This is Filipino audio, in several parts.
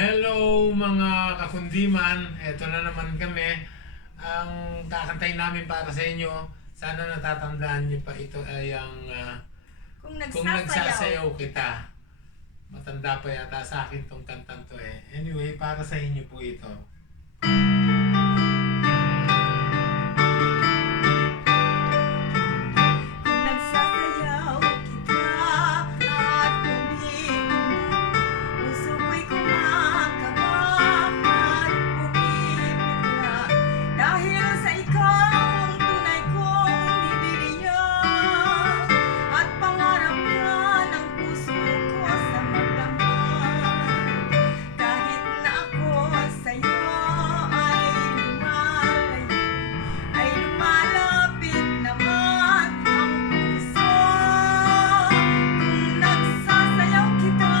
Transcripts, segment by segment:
Hello mga kakundiman, eto na naman kami. Ang kakantay namin para sa inyo, sana natatandaan niyo pa ito ay ang Kung Kung nagsasayaw. Nagsasayaw Kita. Matanda pa yata sa akin tong kantang to eh. Anyway, para sa inyo po ito. Kung nagsasayaw kita at umiinom, puso ko'y kumakaba at bumibigla. Dahil sa ikaw ang tunay kong nililiyan, at pangarap ka ng puso ko sa magdamag. Kahit na ako sa'yo ay lumalayo, ay lumalapit naman ang puso. Kung nagsasayaw kita,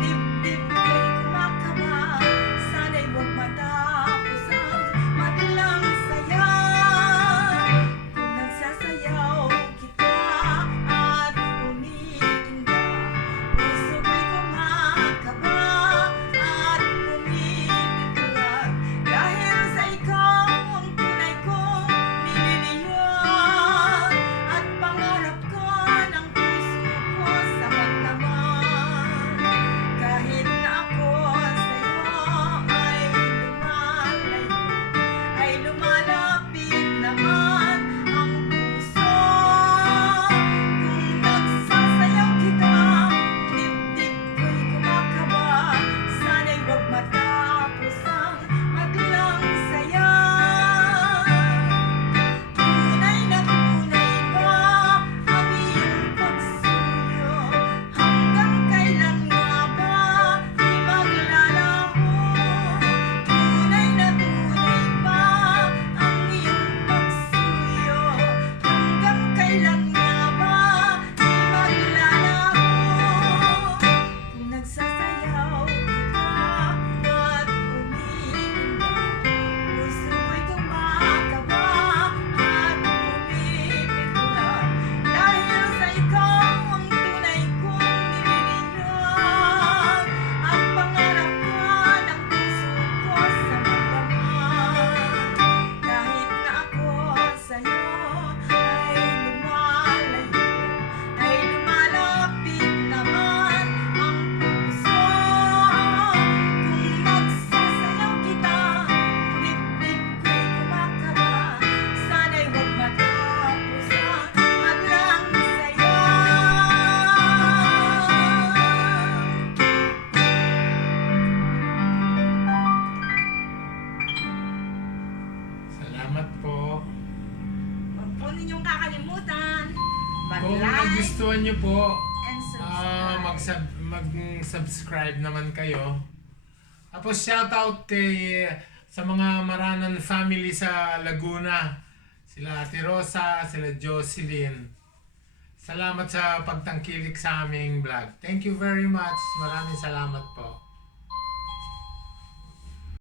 dibdib ko'y kumakaba. Sana'y huwag matapos ang madlang saya. Kung nagsasayaw kita at umiinda, puso ko'y kumakaba at bumibigla. Dahil sa ikaw ang tunay kong nililiyan, at pangarap ka ng puso ko sa magdamag. Kahit na ako sa'yo ay lumalayo, ay lumalapit naman ang puso. Kung nagsasayaw kita, dibdib ko'y kumakaba. Sana'y huwag matapos ang madlang saya. Tunay na tunay ba ang iyong pagsuyo? Hanggang kailan nga ba di maglalaho? Tunay na tunay ba ang iyong pagsuyo? Hanggang kailan nga ba di maglalaho? Kung nagsasayaw kita at umiinom, puso ko'y kumakaba at bumibigla. Dahil sa ikaw ang tunay kong nililiyan, at pangarap ka ng puso ko sa magdamag. Kahit na ako sa'yo ay lumalayo, ay lumalapit naman ang puso. Kung nagsasayaw kita, dibdib ko'y kumakaba. Sana'y huwag matapos ang madlang saya. Salamat po. Huwag po ninyong kakalimutan Kung mag-like nagustuhan niyo po, and subscribe. mag-subscribe naman kayo. Tapos shoutout sa mga Maranan family sa Laguna. Sila Ate Rosa, sila Jocelyn. Salamat sa pagtangkilik sa aming vlog. Thank you very much. Maraming salamat po.